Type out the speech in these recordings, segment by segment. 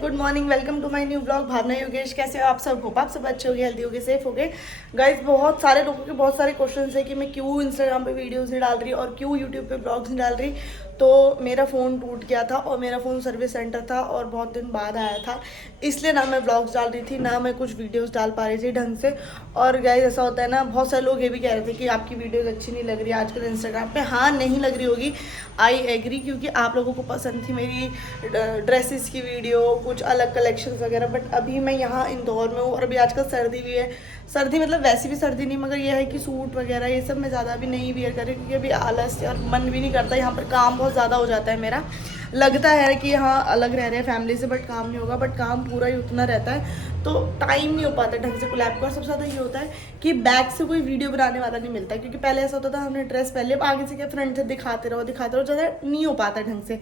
Good morning, welcome to my new blog. Bhavna Yogesh, कैसे हो आप सब? होप आप सब अच्छे हो गए, हेल्दी हो गए, सेफ हो गए। गाइज, बहुत सारे लोगों के बहुत सारे क्वेश्चंस है कि मैं क्यों इंस्टाग्राम पे वीडियोस नहीं डाल रही और क्यों यूट्यूब पे ब्लॉग्स नहीं डाल रही। तो मेरा फ़ोन टूट गया था और मेरा फ़ोन सर्विस सेंटर था और बहुत दिन बाद आया था, इसलिए ना मैं ब्लॉग्स डाल रही थी ना मैं कुछ वीडियोस डाल पा रही थी ढंग से। और गाइज, ऐसा होता है ना, बहुत सारे लोग ये भी कह रहे थे कि आपकी वीडियोस अच्छी नहीं लग रही आजकल इंस्टाग्राम पे। हाँ, नहीं लग रही होगी, आई एग्री, क्योंकि आप लोगों को पसंद थी मेरी ड्रेसेस की वीडियो, कुछ अलग कलेक्शंस वगैरह। बट अभी मैं यहाँ इंदौर में हूँ और अभी आजकल सर्दी भी है। सर्दी मतलब वैसी भी सर्दी नहीं, मगर यह है कि सूट वगैरह ये सब मैं ज़्यादा भी नहीं वियर कर रही, क्योंकि अभी आलस और मन भी नहीं करता। यहाँ पर काम बहुत ज़्यादा हो जाता है मेरा। लगता है कि यहाँ अलग रह रहे हैं फैमिली से, बट काम नहीं होगा, बट काम पूरा ही उतना रहता है, तो टाइम नहीं हो पाता ढंग से कोलैब का। और सबसे ज़्यादा ये होता है कि बैक से कोई वीडियो बनाने वाला नहीं मिलता, क्योंकि पहले ऐसा होता था हमने ड्रेस पहले, अब आगे से क्या फ्रंट से दिखाते रहो, ज़्यादा नहीं हो पाता ढंग से।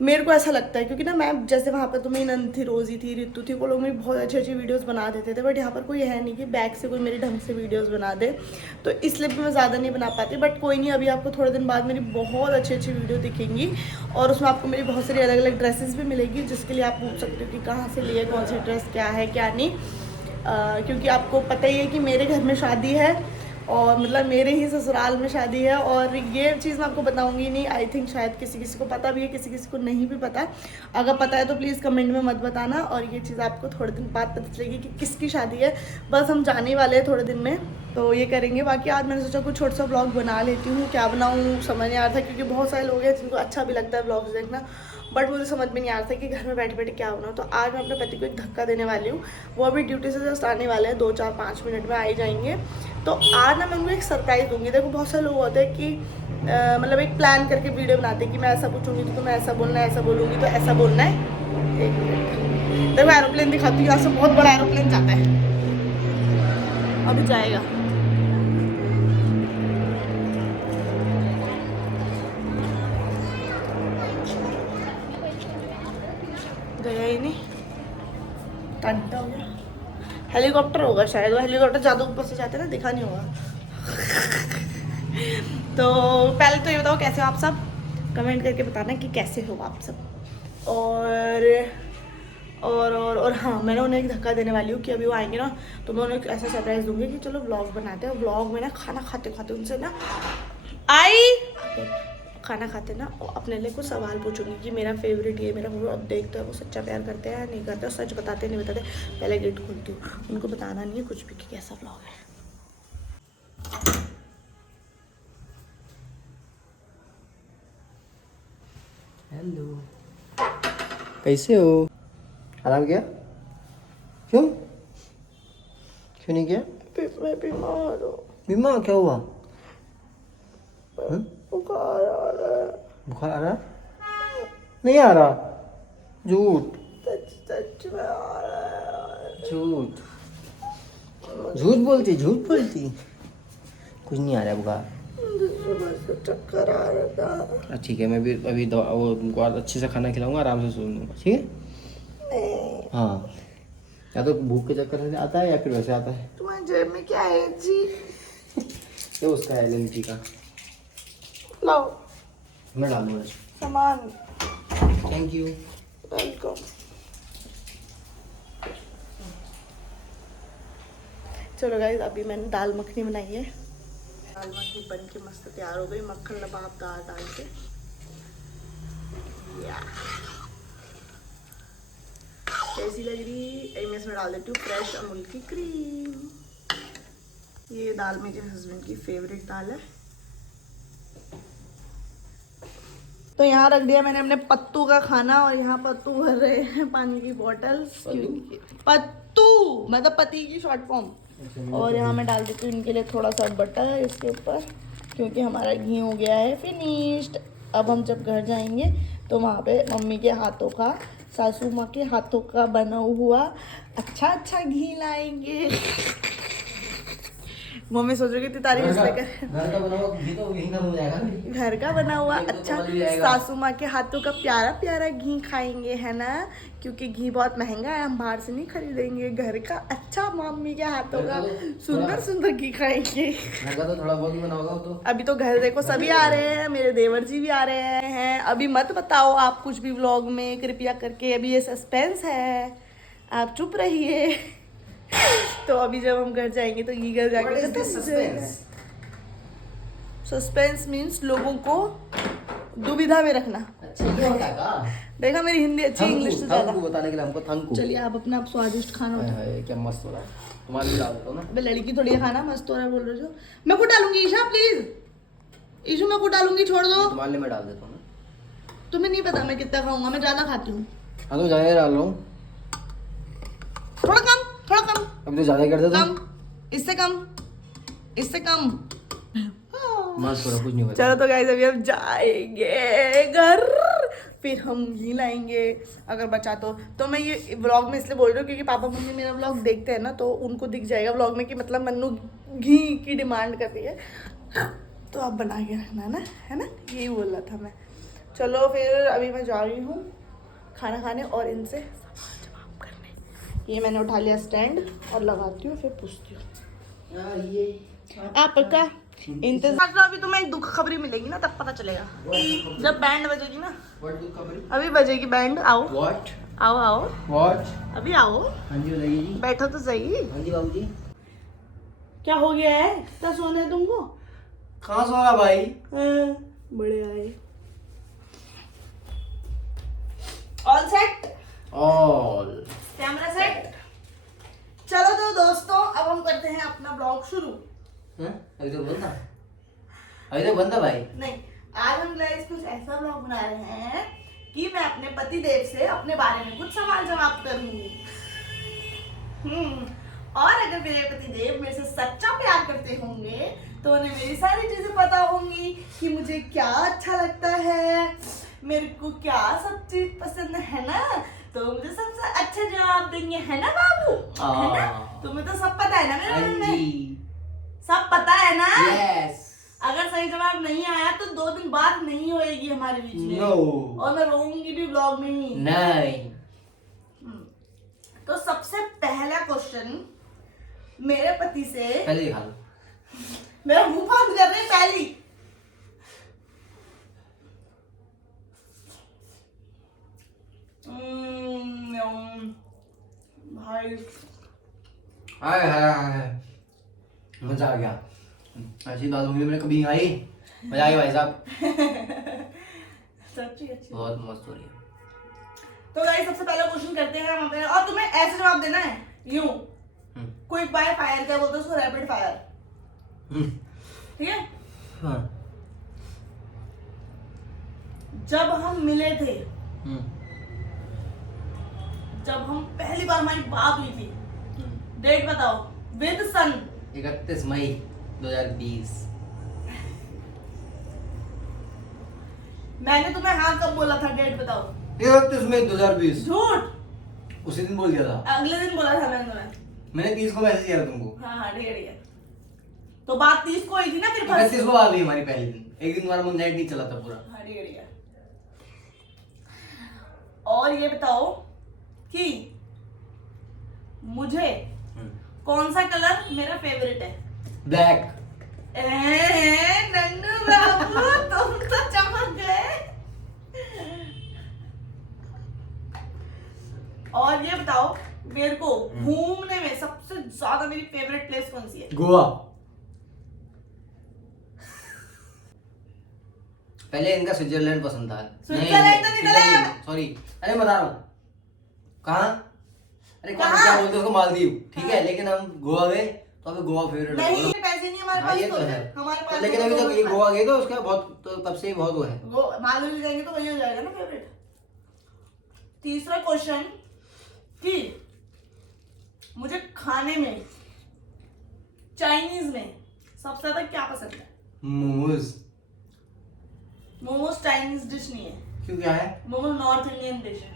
मेरे को ऐसा लगता है, क्योंकि ना मैं जैसे वहाँ पर तो मेरी नंद थी, रोजी थी, रितु थी, वो लोग मेरी बहुत अच्छी अच्छी वीडियोस बना देते थे। बट यहाँ पर कोई है नहीं कि बैक से कोई मेरी ढंग से वीडियोस बना दे, तो इसलिए भी मैं ज़्यादा नहीं बना पाती। बट कोई नहीं, अभी आपको थोड़े दिन बाद मेरी बहुत अच्छी अच्छी वीडियो दिखेंगी और उसमें आपको मेरी बहुत सारी अलग अलग ड्रेसेस भी मिलेगी, जिसके लिए आप पूछ सकते हो कि कहाँ से लिए, कौन सी ड्रेस, क्या है क्या नहीं। क्योंकि आपको पता ही है कि मेरे घर में शादी है और मतलब मेरे ही ससुराल में शादी है, और ये चीज़ मैं आपको बताऊंगी नहीं। आई थिंक शायद किसी किसी को पता भी है, किसी किसी को नहीं भी पता। अगर पता है तो प्लीज़ कमेंट में मत बताना, और ये चीज़ आपको थोड़े दिन बाद पता चलेगी कि किसकी शादी है। बस हम जाने वाले हैं थोड़े दिन में, तो ये करेंगे। बाकी आज मैंने सोचा कुछ छोटा सा ब्लॉग बना लेती हूँ, क्या बनाऊँ समझ नहीं आ रहा था, क्योंकि बहुत सारे लोग हैं जिनको अच्छा भी लगता है ब्लॉग्स देखना, बट मुझे समझ में नहीं आ रहा था कि घर में बैठे बैठे क्या बनाऊँ। तो आज मैं अपने पति को एक धक्का देने वाली हूँ। वो अभी ड्यूटी से जस्ट आने वाले हैं, 2-4-5 मिनट में आ ही जाएंगे। तो आज ना मैं उनको एक सरप्राइज़ दूंगी। देखो, बहुत सारे लोग होते हैं कि मतलब एक प्लान करके वीडियो बनाते हैं कि मैं ऐसा पूछूंगी तो तुम्हें ऐसा बोलना है, ऐसा बोलूँगी तो ऐसा बोलना है। एक मिनट, देखो एरोप्लेन दिखाती हूँ, यहाँ से बहुत बड़ा एरोप्लेन जाता है, अभी जाएगा। गया ही नहीं, टंटा हो गया। हेलीकॉप्टर होगा शायद, वो हेलीकॉप्टर ज़्यादा ऊपर से जाते हैं ना, दिखा नहीं होगा। तो पहले तो ये बताओ कैसे हो आप सब, कमेंट करके बताना कि कैसे हो आप सब। और हाँ, मैंने उन्हें एक धक्का देने वाली हूँ कि अभी वो आएंगे ना, तो मैं उन्हें ऐसा सरप्राइज़ दूंगी कि चलो व्लॉग बनाते हैं। व्लॉग में ना खाना खाते खाते उनसे ना खाना खाते ना अपने लिए कुछ सवाल पूछूंगी कि मेरा फेवरेट ये, मेरा फेवरेट। अब देखते हैं वो सच्चा प्यार करते हैं या नहीं करते, सच बताते नहीं बताते। पहले गेट खोलती हूँ, उनको बताना नहीं है कुछ भी कि कैसा व्लॉग है। हेलो, कैसे हो? आराम किया? क्यों क्यों नहीं किया? मैं बीमार हूँ। बीमार क्या हुआ? बुखार आ रहा है। बुखार आ रहा? नहीं आ रहा, झूठ सच में आ रहा है। झूठ झूठ बोलती कुछ नहीं आ रहा है बुखार। सुबह से चक्कर आ रहा था। ठीक है, मैं भी अभी दवा वो उनको अच्छे से खाना खिलाऊंगा, आराम से सो लूँगा, ठीक है? नहीं, हाँ, या तो भूख के चक्कर से आता है या फिर वैसे आता है। तुम्हारे जेब में क्या है जी? ये उसका है, LNG का। लाओ, मैं डाल दूँगा। सामान। Thank you. वेलकम। चलो गाइस, अभी मैंने दाल मखनी बनाई है। दाल मखनी बन के मस्त तैयार हो गई, मक्खन लबाबदार डाल के। कैसी लग रही? मैं इसमें डाल देती हूँ फ्रेश अमूल की क्रीम। ये दाल मेरे हस्बैंड की फेवरेट दाल है। तो यहाँ रख दिया मैंने अपने पत्तू का खाना, और यहाँ पत्तू भर रहे हैं पानी की बॉटल्स। पत्तू मतलब पति की शॉर्ट फॉर्म। और यहाँ मैं डाल देती हूँ इनके लिए थोड़ा सा बटर इसके ऊपर, क्योंकि हमारा घी हो गया है फिनिश्ड। अब हम जब घर जाएंगे तो वहाँ पे मम्मी के हाथों का, सासू माँ के हाथों का बना हुआ अच्छा अच्छा घी लाएंगे। मम्मी सोच रही थी तारीफ इसलिए कर। घर का बना हुआ घी तो यहीं खत्म हो जाएगा। घर का बना हुआ एक तो अच्छा कमल भी आएगा। सासू माँ के हाथों का प्यारा प्यारा घी खाएंगे है ना, क्योंकि घी बहुत महंगा है, हम बाहर से नहीं खरीदेंगे। घर का अच्छा मम्मी के हाथों का सुंदर सुंदर घी खाएंगे। घर का तो थोड़ा बहुत ही बना होगा वो तो। अभी तो घर देखो सभी आ रहे हैं, मेरे देवर जी भी आ रहे हैं। अभी मत बताओ आप कुछ भी व्लॉग में कृपया करके, अभी ये सस्पेंस है, आप चुप रहिए। तो अभी जब हम घर जाएंगे तो ये घर What is this जाके suspense? सस्पेंस मीन्स लोगों को दुविधा में रखना। अच्छा ये होता है का? देखा मेरी हिंदी अच्छी, इंग्लिश से ज्यादा। थंकू बताने के लिए हमको थंकू। चलिए आप अपना आप स्वादिष्ट खाना हाय उठाओ। हाय क्या मस्त हो रहा है। तुम्हारे लिए डाल देता हूं ना। अबे लड़की थोड़ी है, खाना मस्त हो रहा है बोल रहे हो। मैं को डालूंगी ईशा प्लीज, ईशू मैं को डालूंगी, छोड़ दो। तुम्हारे लिए मैं डाल देता हूं ना। तुम्हें नहीं पता मैं कितना खाऊंगा, मैं ज्यादा खाती हूँ। हाँ तो ज्यादा डाल रहा हूँ। थोड़ा कम, थोड़ा कम, अभी तो ज्यादा कर देता हूँ। कम, इससे कम, इससे कम। मस्त थोड़ा कुछ नहीं बचा। चलो तो गाइस अभी हम जाएंगे घर, फिर हम घी लाएंगे अगर बचा तो मैं ये व्लॉग में इसलिए बोल रही हूँ क्योंकि पापा मम्मी मेरा व्लॉग देखते हैं ना, तो उनको दिख जाएगा व्लॉग में कि मतलब मन्नू घी की डिमांड कर रही है, तो आप बना के रखना ना, है ना, यही बोल रहा था मैं। चलो फिर अभी मैं जा रही हूँ खाना खाने और इनसे सवाल जवाब करने। ये मैंने उठा लिया स्टैंड और लगाती हूँ, फिर पूछती हूँ आपका इंतजार। तो अभी तुम्हें एक दुख खबरी मिलेगी ना, तब पता चलेगा जब बैंड बजेगी ना। अभी बजेगी बैंड। आओ What? आओ आओ, What? अभी आओ, हाँ जी बताइए जी। बैठो तो सही। हाँ जी बाबू जी। क्या हो गया है, क्या सोना है तुमको? कहाँ सो रहा भाई? बड़े आए। All set, all. Camera set. चलो तो दोस्तों अब हम करते हैं अपना ब्लॉग शुरू। अभी तो बंद था। अभी तो बंद था भाई। नहीं, आज हम गाइस कुछ ऐसा ब्लॉग बना रहे हैं कि मैं अपने पति देव से अपने बारे में कुछ सवाल जवाब करूंगी। और अगर मेरे पति देव मेरे से सच्चा प्यार करते होंगे तो उन्हें मेरी सारी चीजें पता होंगी कि मुझे क्या अच्छा लगता है, मेरे को क्या सब चीज पसंद है ना, तो मुझे सबसे अच्छे जवाब देंगे, है ना बाबू, है ना? तुम्हें तो सब पता है ना मेरे बारे में, सब पता है ना? Yes. अगर सही जवाब नहीं आया तो 2 दिन बाद नहीं होएगी हमारे बीच में। No. और मैं रोऊंगी भी ब्लॉग में ही। नहीं। तो सबसे पहला क्वेश्चन मेरे पति से, पहले दिखा लो। मेरा मुंह बंद कर रहे हैं पहली। भाई हाय हाय हाय मजा आ गया। ऐसी दाल उंगली मैंने कभी नहीं खाई। मजा आ गया भाई साहब। सच्ची अच्छी। बहुत मस्त हो रही है। तो गाइस सबसे पहला क्वेश्चन करते हैं हम अपने, और तुम्हें ऐसे जवाब देना है यूं, क्विक बाय फायर, क्या बोलते हैं उसको, रैपिड फायर, ठीक है? हाँ। जब हम मिले थे, जब हम पहली बार हमारी बात हुई थी, डेट बताओ विद सन। 31 मई 2020। मैंने तुम्हें हाँ कब बोला था, डेट बताओ। 31 मई 2020। झूठ, उसी दिन बोल दिया था। अगले दिन बोला था मैंने तुम्हें। मैंने 30 को मैसेज किया था तुमको। हाँ हाँ ठीक है ठीक है। तो बात 30 को हुई थी ना, फिर 31 को बात हुई हमारी पहली दिन। एक दिन हमारा नेट नहीं चला था पूरा। हाँ ठीक है ठीक है। और ये बताओ कि मुझे कौन सा कलर मेरा फेवरेट है? ब्लैक। नन्नू बाबू तुम तो चमक गए। और ये बताओ मेरे को घूमने में सबसे ज्यादा मेरी फेवरेट प्लेस कौन सी है? गोवा। पहले इनका स्विट्जरलैंड पसंद था। स्विट्जरलैंड तो नीदरलैंड। सॉरी, अरे बता रहा हूँ कहाँ। अरे कहाँ? क्या बोलते हैं उसको, मालदीव। ठीक है, लेकिन हम गोवा गए तो अभी गोवा फेवरेट नहीं, पैसे नहीं हमारे पास, ये तो तो है। हमारे पास। लेकिन अभी तक ये गोवा गए तो उसका बहुत, तो तब से ही बहुत वो है। वो मालदीव जाएंगे तो वही हो जाएगा ना फेवरेट। तीसरा क्वेश्चन कि मुझे खाने में, चाइनीज में सबसे ज्यादा क्या पसंद है? मोमोज। मोमोज चाइनीज डिश नहीं है। क्यों, क्या है? मोमोज नॉर्थ इंडियन डिश है।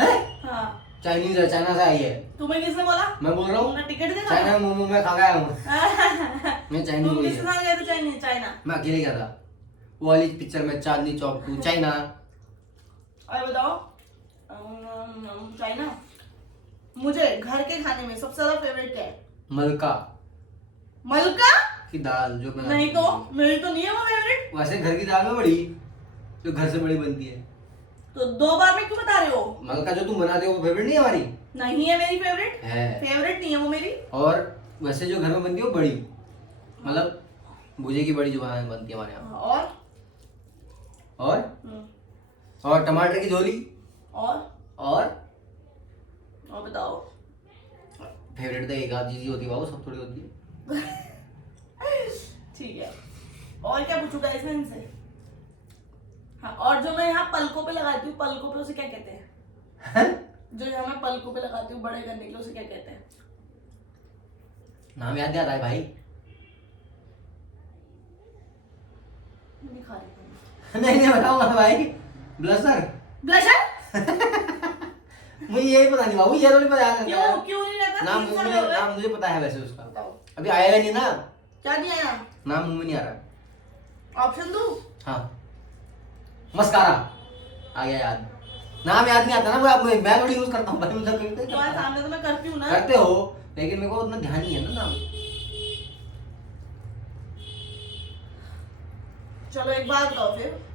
हैं? हाँ, चाइनीज है, चाइना से आई है। तुम्हें किसने बोला? मैं बोल रहा हूँ तुमने टिकट देखा चाइना था? में मोमो मैं खा गया हूँ। मैं चाइनीज तुम मूवी किसके है। साथ गए थे चाइना? मैं अकेले गया था वो वाली पिक्चर में, चांदनी चौक 2 चाइना। और बताओ चाइना। मुझे घर के खाने में सबसे ज्यादा फेवरेट क्या है? मलका मलका की दाल जो बनाती नहीं तो है। मेरी तो नहीं है वो फेवरेट। वैसे घर की दाल में बड़ी, जो घर से बड़ी बनती है। तो 2 बार में क्यों बता रहे हो? मलका जो तुम बनाते हो वो फेवरेट नहीं है हमारी? नहीं है मेरी फेवरेट। है। फेवरेट नहीं है वो मेरी। और वैसे जो घर में बनती है वो बड़ी, मतलब भुजे की बड़ी जो बनती है हमारे यहाँ। और और टमाटर की झोली। और बताओ। फेवरेट तो एक आध चीज ही होती है बाबू, सब थोड़ी होती है। ठीक है, और क्या पूछूंगा इसमें इनसे? हाँ, और जो मैं यहाँ पलकों पे लगाती हूँ, पलकों पे उसे क्या कहते हैं? जो यहाँ मैं पलकों पे लगाती हूँ बड़े करने के लिए, उसे क्या कहते हैं? नाम याद नहीं आता है भाई। नहीं खा रही हूँ। नहीं बताऊंगा भाई। ब्लशर। मुझे यही पता नहीं बाबू, ये थोड़ी पता है। क्यों नहीं रहता? नाम मुझे पता है वैसे उसका। अभी आएगा नहीं ना। क्या नहीं आया? नाम मुंह में नहीं आ रहा। ऑप्शन दूं? हाँ, मस्कारा आ गया याद। नाम याद नहीं आता ना, मैं थोड़ी यूज करता हूँ भाई, मुझे तुम्हारे सामने तो मैं करती हूँ ना। करते हो, लेकिन मेरे को उतना ध्यान नहीं है ना नाम। चलो एक बात बताओ फिर।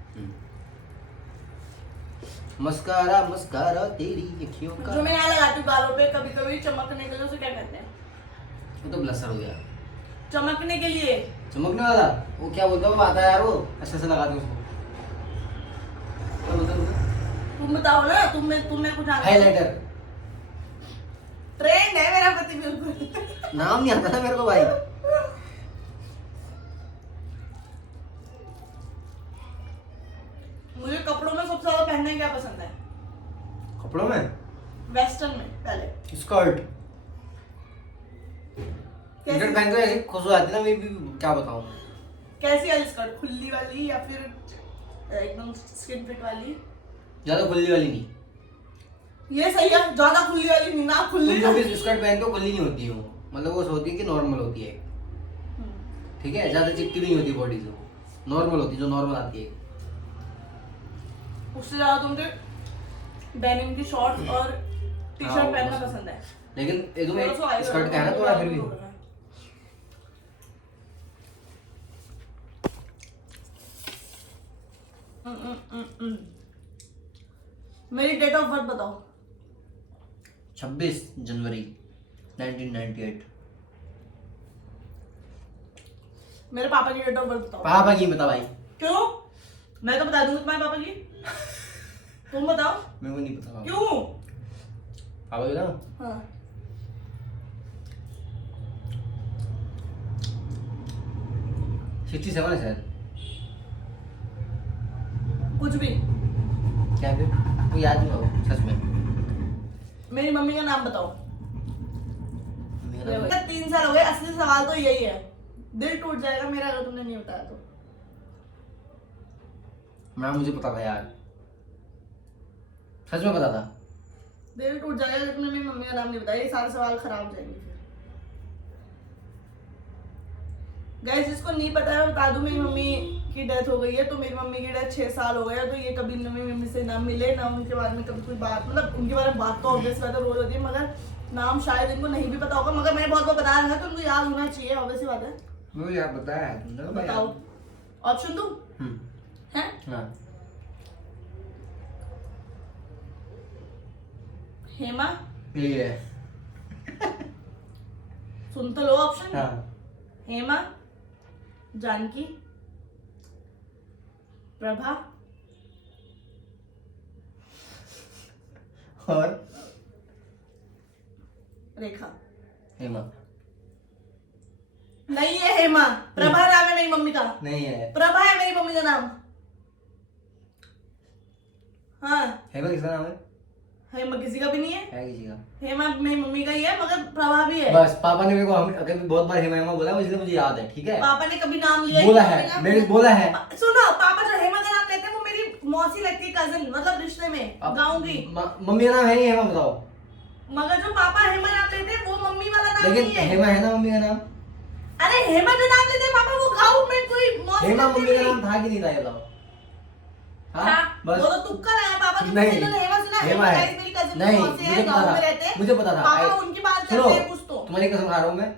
मस्कारा मस्कारा तेरी अखियों का। जो मैं यहाँ लगाती हूँ गालों पे कभी कभी चमकने के लिए, उसे क्या कहते हैं? वो तो ब्लशर हो गया। चमकने के लिए। चमकने वाला वो क्या बोलता है, वो आता है यार, वो ऐसे ऐसे लगाते हैं उसको। क्या बोलते हैं? तुम बताओ ना, तुम में कुछ आना। हाइलाइटर। ट्रेंड है मेरा पति बिल्कुल। नाम नहीं आता ना मेरे को भाई। मुझे कपड़ों में सबसे ज्यादा पहनने क्या पसंद है? कपड़ों में वेस्टर्न में पहले। स्कर्ट। कैसी? स्कर्ट पहन के ऐसे खुश हो जाती है ना, मैं भी क्या बताऊं। कैसी वाली स्कर्ट? खुली वाली या फिर एकदम स्किन फिट वाली? ज्यादा खुली वाली नहीं। ये सही है, ज्यादा खुली वाली नहीं ना, खुली तुम जो भी स्कर्ट पहनते हो खुली नहीं होती हो, मतलब वो होती है कि नॉर्मल होती है। ठीक है, ज्यादा चिपकी नहीं होती बॉडी से, वो नॉर्मल होती है, जो नॉर्मल आती है। उससे ज्यादा तुमको डेनिम की शॉर्ट्स और टी हाँ, शर्ट वो पहनना पसंद। पसंद है। लेकिन ये तुम्हें स्कर्ट का है ना थोड़ा फिर भी। मेरी डेट ऑफ बर्थ बताओ। 26 जनवरी 1998। मेरे पापा की डेट ऑफ बर्थ बताओ। पापा की बता भाई। क्यों? मैं तो बता दूंगी तुम्हारे पापा की। तुम बताओ। मेरे को नहीं पता पापा। क्यों? पापा की ना हाँ 67 है शायद। कुछ भी। क्या फिर वो याद नहीं होगा सच में। मेरी मम्मी का नाम बताओ। मेरा नाम- 3 साल हो गए, असली सवाल तो यही है। दिल टूट जाएगा मेरा अगर तुमने नहीं बताया तो। नाम मुझे पता था यार, सच में पता था। दिल टूट जाएगा अगर तुमने मेरी मम्मी का नाम नहीं बताया। ये सारे सवाल खराब हो जाएंगे फिर। गाइस जिसको नहीं पता है बता दूं, मेरी मम्मी की डेथ हो गई है। तो मेरी मम्मी की डेथ 6 साल हो गए हैं, तो ये कभी मेरी मम्मी से ना मिले ना उनके बारे में कभी कोई बात, मतलब उनके बारे में बात तो ऑब्वियस बात है रोज होती है, मगर नाम शायद इनको नहीं भी पता होगा। मगर मैंने बहुत बता रखा है तो उनको याद होना चाहिए, ऑब्वियस बात है। मुझे याद बताया है तुमने। बताओ, ऑप्शन दूं? हैं? हाँ। हेमा, ये है। सुन तो लो ऑप्शन। हाँ। हेमा, जानकी, प्रभा और रेखा। हेमा। नहीं है हेमा, प्रभा नाम है मेरी मम्मी का। नहीं है, प्रभा है मेरी मम्मी का नाम। हाँ, हेमा किसका नाम है? हेमा किसी का भी नहीं है। किसी का। हेमा मेरी मम्मी का ही है, मगर प्रभा भी है। बस पापा ने मेरे को कभी बहुत बार हेमा हेमा बोला, इसलिए मुझे याद है। ठीक है, पापा ने कभी नाम लिया ही बोला नहीं, है, मम्मी का- मेरे बोला है। सुनो, पापा जो हेमा का नाम लेते हैं वो मेरी मौसी लगती है, कजिन, मतलब रिश्ते में, गाँव की। मम्मी का नाम है नहीं हेमा, बताओ। मगर जो पापा हेमा नाम लेते हैं वो मम्मी वाला नाम लेकिन नहीं है। हेमा है ना मम्मी का नाम। अरे हेमा जो नाम लेते हैं पापा वो गाँव में कोई मौसी हेमा लगती मम्मी का थी। नाम था कि नहीं था ये बताओ? हाँ हाँ, बस वो तो तुक्का लगाया पापा ने। नहीं, इन्होंने हेमा सुना है, हेमा है। guys, मेरी cousin नहीं, मौसी है, मुझे पता गाँव था, में रहते हैं। मुझे पता था। पापा उनकी बात सुनो, करते हैं कुछ तो। तुम्हारी कसम खा रहा हूँ मैं,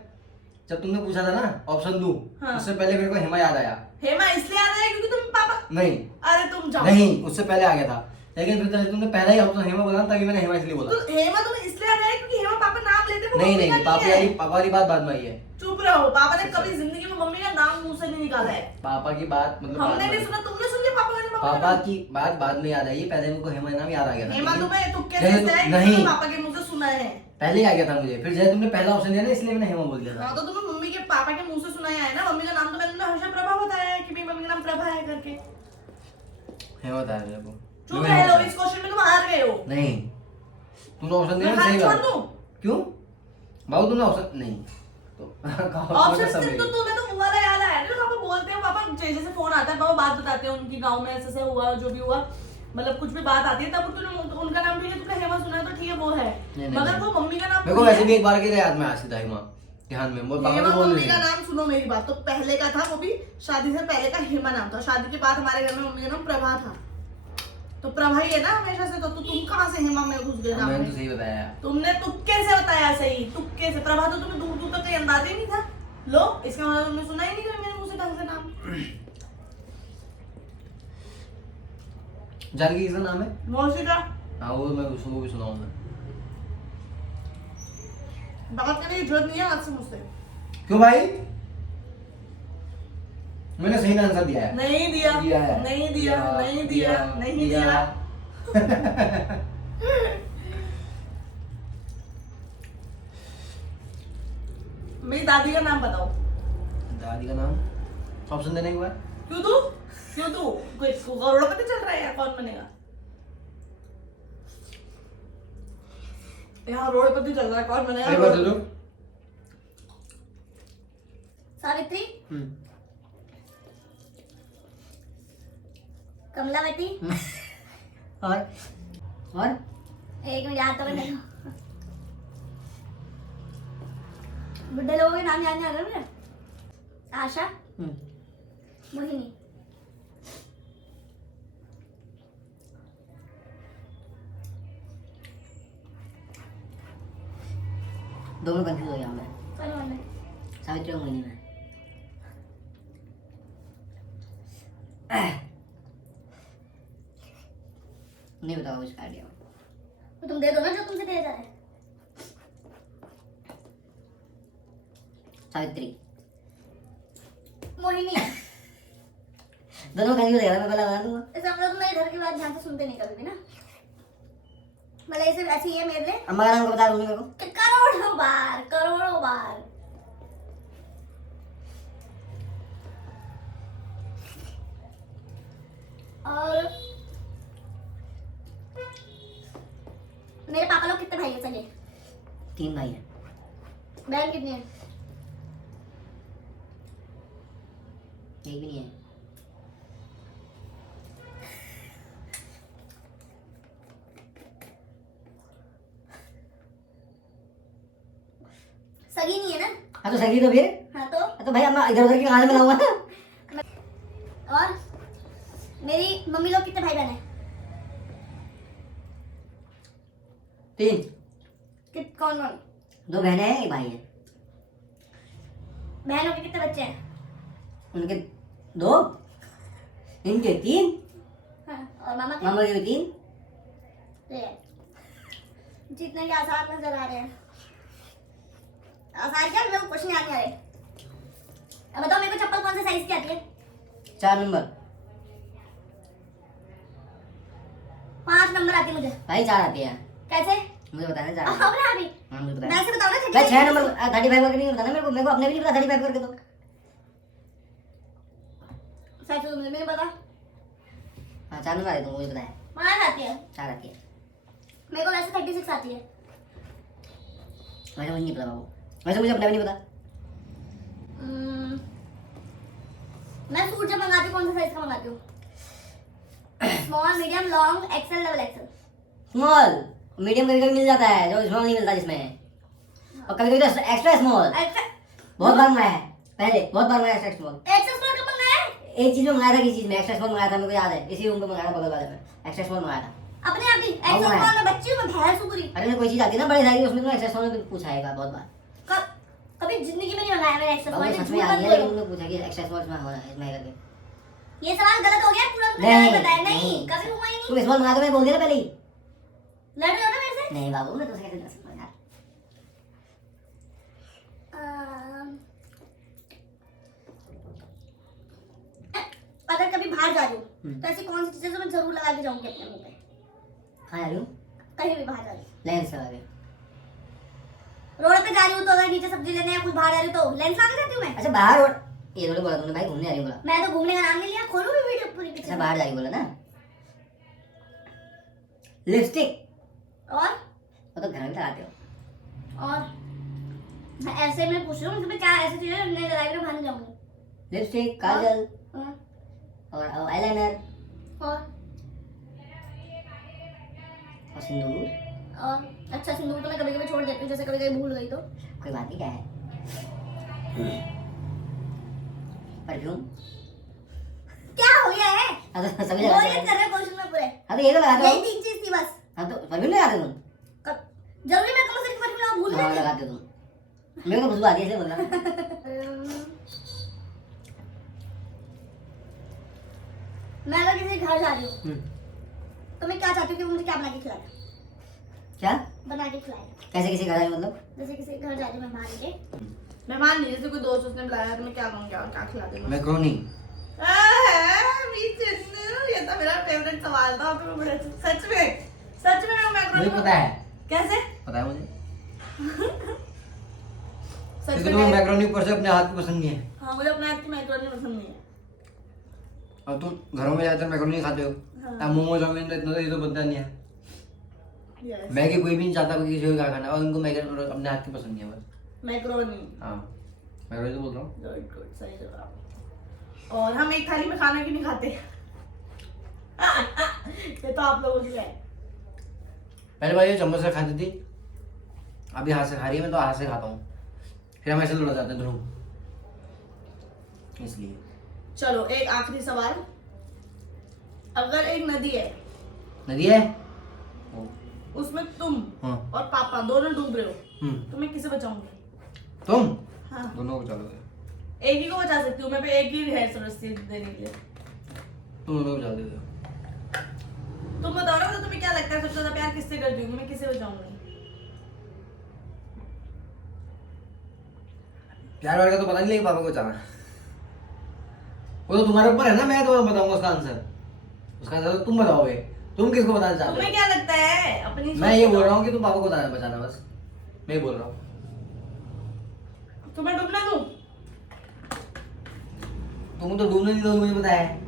जब तुमने पूछा था ना ऑप्शन दूं, हाँ। उससे पहले मेरे को हेमा याद आया। हेमा इसलिए आ रहा है क्योंकि तुम पापा, नहीं अरे तुम जाओ। नहीं, उससे पहले आ गया था, लेकिन फिर जैसे तुमने पहला ही ऑप्शन हेमा बोला तभी मैंने हेमा इसलिए बोला। तो हेमा तुम्हें इसलिए आ रहा है क्योंकि हेमा पापा नाम लेते हैं, वो नहीं मम्मी नहीं, का है। पापा वाली बात बाद में आई है। चुप रहो, पापा ने कभी जिंदगी में मम्मी का नाम मुंह से नहीं निकाला है। पापा की बात मतलब बाद हमने में भी आई। सुना, तुमने सुन लिया पापा ने मम्मी का पापा नाम? की बात बाद में याद आई है, पहले मेरे को हेमा नाम याद आ गया था। हेमा लेकिन तुम्हें तुक्के जैसे से है, नहीं, नहीं पापा के मुंह से सुना है। पहले ही आ गया था मुझे, फिर जैसे तुमने पहला ऑप्शन दिया ना इसलिए मैंने हेमा बोल दिया था। हाँ तो तुम्हें मम्मी के पापा के मुंह से सुनाया है ना। मम्मी का नाम तो मैंने हमेशा प्रभा बताया है कि मेरी मम्मी का नाम प्रभा है करके। हेमा बताया मेरे को। चुप रह लो, इस क्वेश्चन में तुम हार गए हो। नहीं, तुमने ऑप्शन दिया मैं ना, सही हाथ छोड़ बात। दूं? क्यों बाबू, तुमने ऑप्शन नहीं तो ऑप्शन सिर्फ तो तुम्हें तो वो वाला याद आया ना, पापा बोलते हैं, पापा जैसे फोन आता है पापा बात बताते हैं उनकी गांव में ऐसे हुआ, जो भी हुआ, मतलब कुछ भी बात आती है तब तुमने उनका नाम ठीक है, तुमने हेमा सुना है तो ठीक है वो है, नहीं, मगर नहीं। वो मम्मी का नाम मेरे को वैसे भी एक बार के लिए याद में आ सीधा हेमा ध्यान में, वो पापा हेमा को बोल मम्मी रही का है। नाम सुनो मेरी बात, तो पहले का था वो भी शादी से पहले का हेमा नाम था, शादी के बाद हमारे घर में मम्मी का नाम प्रभा था, तो प्रभा ही है ना हमेशा से। तो तुम कहाँ से हेमा में घुस गए नाम मैंने में? तो सही बताया। तुमने तुक्के से बताया, सही तुक्के से। प्रभा तो तुम्हें दूर दूर तक कहीं अंदाजा ही नहीं था। लो, इसका मतलब तुमने सुना ही नहीं कभी मेरे मुंह से ढंग से नाम। जानकी किसका नाम है? मौसी का हाँ वो मैं उसको भी सुनाऊँ मैं। बात करने की जरूरत नहीं है आज से मुझसे। क्यों भाई? मैंने सही आंसर दिया है। नहीं दिया, दिया है। नहीं दिया, नहीं दिया, नहीं दिया। मेरी दादी का नाम बताओ। दादी का नाम ऑप्शन देने के बाद क्यों तू? क्यों तू? कोई करोड़पति चल रहा है यार, कौन बनेगा? यहाँ करोड़पति चल रहा है, कौन बनेगा? एक बार दे दो। सावित्री, कमलावती, और एक मिनट याद करो मेरे को। बुढ़े लोगों के नाम याद नहीं आ रहा मुझे। आशा, मोहिनी, दोनों कंफ्यूज हो गया मैं। कौन है? सावित्री और मोहिनी में। नहीं बताओ कुछ आइडिया। तो तुम दे दो ना जो तुमसे दिया जाए। सावित्री। मोहिनी है। दोनों कंफ्यूज हो गया मैं पहला बता दूंगा। इसका मतलब तुम मेरे घर की बात ध्यान से सुनते नहीं कभी भी ना। मतलब ऐसे ऐसी है मेरे लिए अम्मा का नाम को बता दूंगी मेरे को। कि करोड़ों बार, करोड़ों बार। और मेरे पापा लोग कितने भाई हैं सगे? 3 भाई हैं। बहन कितनी है? एक भी नहीं है। सगी नहीं है ना? हाँ तो सही तो फिर। हाँ तो भाई अम्मा इधर उधर की कहानी में लाऊंगा। और मेरी मम्मी लोग कितने भाई बहन हैं? 3। कौन कौन? 2 बहनें हैं, 1 भाई है। बहनों के कितने बच्चे हैं? उनके 2, इनके 3, हाँ, और मामा के? मामा के भी 3। ये जीतने के आसार नजर आ रहे हैं। आसार क्या, मेरे को क्वेश्चन याद नहीं आ रहे। अब बताओ मेरे को चप्पल कौन से साइज की आती है? 4 नंबर। 5 नंबर आती है मुझे। भाई 4 आती है। कैसे? मुझे बताना 4 अब ना अभी हाँ मुझे बताया। वैसे बताओ ना। भाई 6 नंबर 35 करके नहीं बताना मेरे को अपने भी नहीं पता 35 करके तो। सच तो मुझे भी नहीं पता। हाँ 4 नंबर आती है, मुझे बताया 5 आती है 4 आती है। मेरे को, वैसे 36 आती है। वैसे मुझे नहीं पता बाबू, वैसे मुझे अपना भी नहीं पता। मैं सूट जब मंगाती हूँ कौन से साइज का मंगाती हूँ? Small, medium, long, XL, double XL. Small, medium कभी कभी मिल जाता है जो स्मॉल नहीं मिलता जिसमें, और कभी कभी तो एक्स्ट्रा स्मॉल बहुत बार मंगाया है। पहले बहुत बार मंगाया एक्स्ट्रा स्मॉल। एक्सेस कब मंगाया है? एक चीज में मंगाया था, किसी चीज में एक्स्ट्रा स्मॉल मंगाया था, मेरे को याद है, इसी रूम पे मंगाया था, बगल वाले में एक्स्ट्रा स्मॉल मंगाया था। अपने आप ही एक्सेस मंगाया। में बच्ची हूं मैं, भैंस हूं पूरी। अरे मैं कोई चीज आती है ना बड़े साइज उसमें तो एक्स्ट्रा स्मॉल में पूछा है बहुत बार। कभी जिंदगी में नहीं मंगाया मैंने एक्सेस बाबू में, सच झूठ में याद मत नहीं है, लेकिन बोलो। उन्होंने पूछा कि एक्स्ट्रा स्मॉल में होना है इसमें करके। ये सवाल गलत हो गया पूरा, तुमने नहीं, गलत बताया। नहीं नहीं। कभी हुआ ही तुम नहीं। स्मॉल मंगा दो, मैं बोल दिया ना पहले ही। लड़ रहे हो ना मेरे से? नहीं बाबू, मैं तो कैसे कर सकता हूँ यार। अगर कभी बाहर जा रही हूँ तो ऐसी कौन सी चीजें मैं जरूर लगा के जाऊंगी अपने मुंह पे? कहाँ जा रही हूँ? कहीं भी बाहर जा रही हूँ, लेंस लगा के। रोड पे जा रही हूँ तो अगर नीचे सब्जी लेने या कुछ बाहर जा रही हूँ तो लेंस लगा के जाती हूँ मैं। अच्छा बाहर और ये थोड़ी बोला तुमने भाई घूमने जा रही हूँ बोला। मैं तो घूमने का नाम नहीं लिया, खोलू भी वीडियो पूरी अच्छा पिक्चर। बाहर जा रही बोला ना। लिपस्टिक और वो तो घर में लगाते हो। मैं ऐसे में पूछ रही हूँ कि क्या ऐसी चीजें मैं लगाई के बाहर जाऊंगी। लिपस्टिक, काजल हाँ, और आईलाइनर और सिंदूर। अच्छा सिंदूर तो मैं कभी कभी छोड़ देती हूँ, जैसे कभी कभी भूल गई तो। कोई बात नहीं, क्या है। परफ्यूम। क्या हो गया है? हाँ तो सभी बोरियत लगाते कर हो। रहे हो क्वेश्चन में पूरे। हाँ तो ये तो लगाते यही हो। 3 चीज थी बस। हाँ तो परफ्यूम लगाते हो तुम। जरूरी मैं कौन सी परफ्यूम लगाऊं, भूल हाँ गई। लगाते हो तुम। मेरे को खुशबू आती है इसलिए बोल रहा हूँ। मैं अगर किसी के घर जा रही हूँ हम्म, तो मैं क्या चाहती हूँ कि वो मुझे क्या बना के खिलाए? क्या बना के खिलाए। कैसे किसी घर मतलब? जैसे किसी के घर जा रही हूँ मेहमान के, मेहमान नहीं, जैसे कोई दोस्त उसने बुलाया तो मैं क्या कहूँ, क्या खिला दूँ? मैक्रोनी। ये तो मेरा फेवरेट सवाल था, तो मैं बड़े सच में मैं मुझे मैक्रोनी पता है, कैसे? पता है मुझे। सच क्योंकि में तुम्हें मैक्रोनी ऊपर से अपने हाथ की पसंद नहीं है। हाँ, मुझे अपने हाथ की मैक्रोनी पसंद नहीं है। अब तुम घरों में जाकर मैक्रोनी खाते हो। हाँ। अब मोमो चाउमीन तो इतना तो ये तो बनता नहीं है। Yes. मैगी कोई भी नहीं चाहता कि किसी को क्या खाना है, और उनको मैगी अपने हाथ की पसंद नहीं है बस। मैक्रोनी। हाँ, मैक्रोनी तो बोल रहा हूँ। गुड, सही जवाब। और हम एक थाली में खाना क्यों नहीं खाते? ये तो आप लोगों की है। पहले बार ये चम्मच से खाती थी, अभी हाथ से खा रही है, मैं तो हाथ से खाता हूँ। फिर हम ऐसे लड़ जाते हैं दोनों, इसलिए। चलो एक आखिरी सवाल, अगर एक नदी है, नदी है। उसमें तुम हाँ। और पापा दोनों डूब रहे हो, हम्म। तो मैं किसे बचाऊंगी? तुम हाँ, दोनों को चलोगे। एक ही को बचा सकती हूँ मैं, पे एक ही है रस्सी देने के लिए। तुम दोनों को चल दोगे। तुम बताओ ना, तो तुम्हें क्या लगता है सबसे ज्यादा प्यार किससे करती हूँ मैं, किसे बचाऊंगी? प्यार वार का तो पता नहीं, लेकिन पापा को चाहना। वो तो तुम्हारे ऊपर है ना, मैं तुम्हें बताऊंगा उसका आंसर। उसका आंसर तो तुम बताओगे। तुम किसको बताना चाहते तुम्हें हो? क्या लगता है अपनी मैं ये बोल रहा हूँ कि तुम पापा को बचाना बस। मैं बोल रहा हूँ। तुम्हें डूबना दूं? तुम तो डूबने नहीं दोगे, मुझे पता है।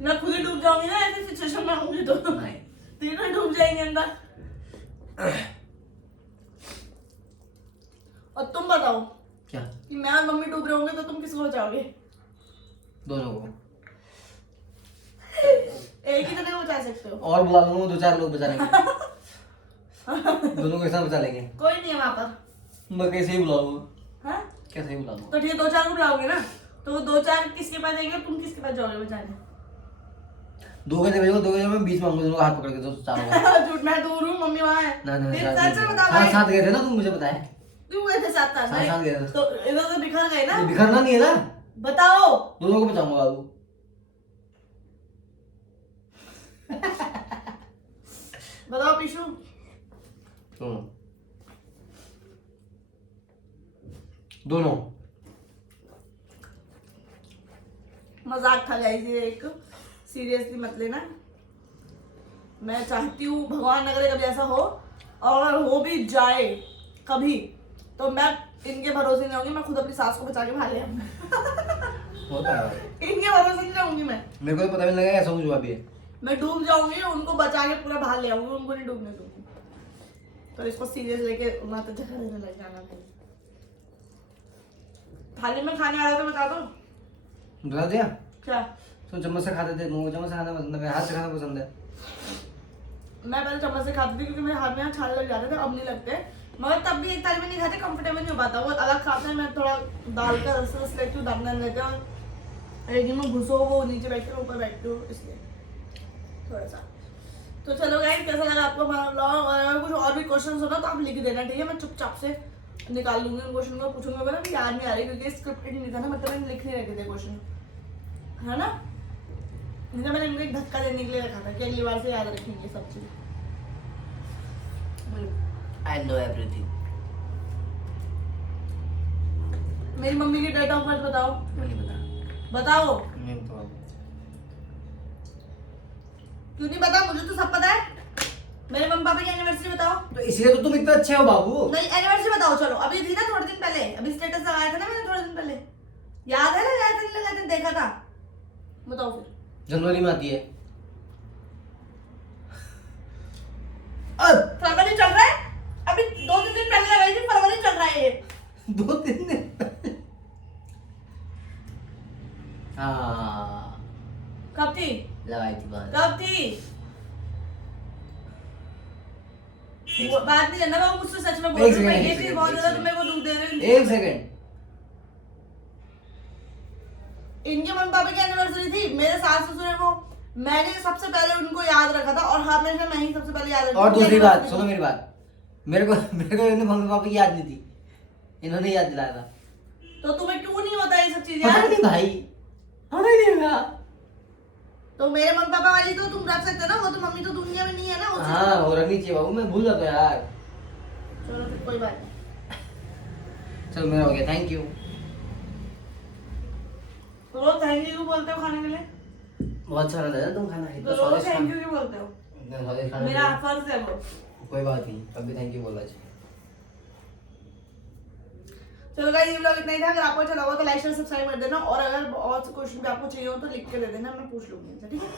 मैं खुद ही डूब जाऊंगी ना ऐसे सिचुएशन में होंगी तो। नहीं। तीनों डूब जाएंगे अंदर। और तुम बताओ क्या? कि मैं और मम्मी डूब रहे होंगे तो तुम किसको बचाओगे? दोनों को। एक ही जने को बचा सकते हो। और बुला लूंगा, 2-4 लोग बचा लेंगे। दोनों को एक साथ बचा लेंगे। कोई नहीं है वहां पर। मैं कैसे ही बुलाऊंगा? हाँ? कैसे ही बुलाऊंगा? तो ठीक है, 2-4 को बुलाओगे ना, तो वो 2-4 किसके पास जाएंगे, तुम किसके पास जाओगे बचाने? 2 घंटे भेजूंगा, 2 घंटे में बीच में दोनों का हाथ पकड़ के तो चारों को। झूठ, मैं दूर हूँ, मम्मी वहां है। ना फिर सच से बताओ भाई। साथ गए थे ना तुम, मुझे पता है। क्यों गए थे साथ साथ गए थे। तो इधर तो बिखर गए ना। ये बिखरना नहीं है ना, बताओ। दोनों को बचाऊंगा बाबू। बताओ पिशू। दोनों। मजाक था गाइस, ये एक सीरियसली मत लेना। मैं चाहती हूँ भगवान न करे कभी ऐसा हो, और अगर हो भी जाए कभी, तो मैं इनके भरोसे नहीं रहूंगी, मैं खुद अपनी सास को बचा के बाहर ले आऊंगी। होता है। इनके भरोसे नहीं रहूंगी मैं। मेरे को तो पता भी नहीं लगा ऐसा कुछ हुआ भी है। मैं डूब जाऊंगी, उनको बचा के पूरा बाहर ले आऊंगी, उनको नहीं डूबने दूंगी। तो इसको सीरियस लेके वहां तक जगह देने लग जाना भाई। थाली में खाने वाला तो बता दो। बता दिया। क्या? तो चम्मच से खाते थे, तुमको चम्मच से खाना पसंद है, हाथ से खाना पसंद है। मैं पहले चम्मच से खाती थी क्योंकि मेरे हाथ में यहाँ छाले लग जाते थे, अब नहीं लगते। मगर तब भी एक थाली में नहीं खाते, कंफर्टेबल नहीं हो पाता, वो अलग खाते हैं, मैं थोड़ा दाल का रस लेती हूँ, दम दम लेते हैं, एक में घुसो वो नीचे बैठते हो ऊपर बैठते हो, इसलिए थोड़ा सा। तो चलो गाइस, कैसा लगा आपको हमारा ब्लॉग, और अगर कुछ और भी क्वेश्चन हो ना तो आप लिख देना, ठीक है, मैं चुपचाप से निकाल लूंगी उन क्वेश्चन को, पूछूंगा, बोला याद नहीं आ रही क्योंकि स्क्रिप्टेड नहीं था ना, मतलब मैंने लिख नहीं रखे थे क्वेश्चन, है ना, नहीं मैंने इनको एक धक्का देने के लिए रखा था कि अगली बार से याद रखेंगे सब चीज। I know everything. मेरी मम्मी की डेट ऑफ बर्थ बताओ, नहीं पता। बताओ, नहीं पता। क्यों नहीं पता, मुझे तो सब पता है। मेरे मम्मी पापा की एनिवर्सरी बताओ। तो इसलिए तो तुम इतना अच्छे हो बाबू। नहीं एनिवर्सरी बताओ, चलो अभी थी ना थोड़े दिन पहले, अभी स्टेटस लगाया था ना मैंने थोड़े दिन पहले, याद है, लगाया था नहीं लगाया था, देखा था, बताओ फिर। जनवरी में आती है। फरवरी चल रहा है, अभी 2-3 दिन पहले लगाई थी, फरवरी चल रहा है ये। 2-3 दिन। हाँ कब थी, लगाई थी बात। कब थी, वो बात नहीं करना, वो मुझसे सच में बोल रही हूँ, मैं ये चीज बहुत ज्यादा तुम मेरे को दुख दे रहे हो। एक सेकंड। इनके मम्मी पापा की एनिवर्सरी थी, मेरे सास ससुर है वो, मैंने सबसे पहले उनको याद रखा था, और हमेशा मैं ही सबसे पहले याद रखी। और दूसरी बात सुनो मेरी बात, मेरे को इन्हें मम्मी पापा की याद नहीं थी, इन्होंने याद दिलाया था। तो तुम्हें क्यों नहीं होता ये सब चीज पता याद? नहीं भाई, हमें नहीं होगा। तो मेरे मम्मी पापा वाली तो तुम रख सकते हो ना, वो तो मम्मी तो दुनिया में नहीं है ना, वो चीज़। हाँ वो रखनी चाहिए बाबू, मैं भूल जाता यार। चलो फिर कोई बात नहीं। चलो मेरा हो गया, थैंक यू। तो रोज थैंक यू क्यों बोलते हो खाने के लिए? बहुत सारा दे तुम खाना, तो इतना रोज स्वादिष्ट थैंक खाना, यू क्यों बोलते हो? इतना स्वादिष्ट खाना। मेरा फर्ज है वो। कोई बात नहीं, कभी थैंक यू बोला चाहिए। चलो गाइस, ये व्लॉग इतना ही था, अगर आपको अच्छा लगा तो लाइक शेयर सब्सक्राइब कर देना, और अगर और क्वेश्चन भी आपको चाहिए हो तो लिख के दे देना, मैं पूछ लूंगी इनसे, ठीक है।